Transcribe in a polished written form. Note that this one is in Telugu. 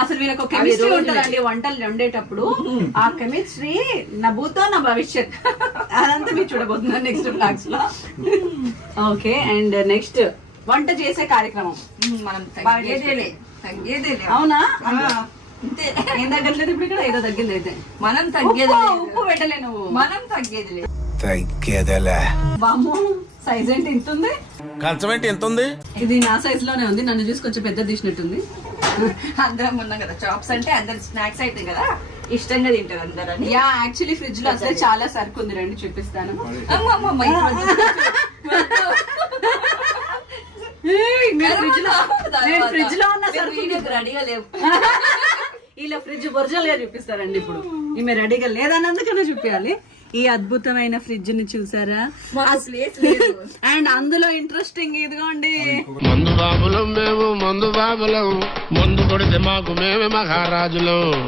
అసలు వీళ్ళకి ఒక కెమిస్ట్రీ ఉంటుందండి వంటలు వండేటప్పుడు. ఆ కెమిస్ట్రీ నా భూతో నా భవిష్యత్ అదంతా మీరు చూడబోతున్నారు నెక్స్ట్ బ్లాగ్స్ లో. ఓకే, అండ్ నెక్స్ట్ వంట చేసే కార్యక్రమం మనం తగ్గేదేలే. అవునా? ఏం తగ్గట్లేదు ఇప్పుడు ఇక్కడ, ఏదో తగ్గింది అయితే. మనం తగ్గేది ఉప్పు పెట్టలే నువ్వు. మనం తగ్గేదిలే. బామ్మో, సైజ్ ఏంటి ఇంత ఉంది? కంచం ఏంటి ఎంత ఉంది? ఇది నా సైజ్ లోనే ఉంది, నన్ను చూసి కొంచెం పెద్ద తీసినట్టుంది. అందరం ఉన్నాం కదా, చాప్స్ అంటే అందరు స్నాక్స్ అయితే కదా ఇష్టంగా తింటారు అందరని. యా, యాక్చువల్లీ ఫ్రిడ్జ్ లో అసలు చాలా సరుకు ఉంది, రండి చూపిస్తాను. ఫ్రిడ్జ్ లో ఉన్న సరుకు రెడీగా లేవు. ఇలా ఫ్రిడ్జ్ ఒరిజినల్ గా చూపిస్తారండి ఇప్పుడు. ఈమె రెడీగా లేదన్నందుకనే చూపించాలి. ఈ అద్భుతమైన ఫ్రిడ్జ్ ని చూసారా? అండ్ అందులో ఇంట్రెస్టింగ్ ఇదిగోండి, మందు బాబులం మేము, మందు బాబులం, మందు కొడితే మాకు మేమే మహారాజులం.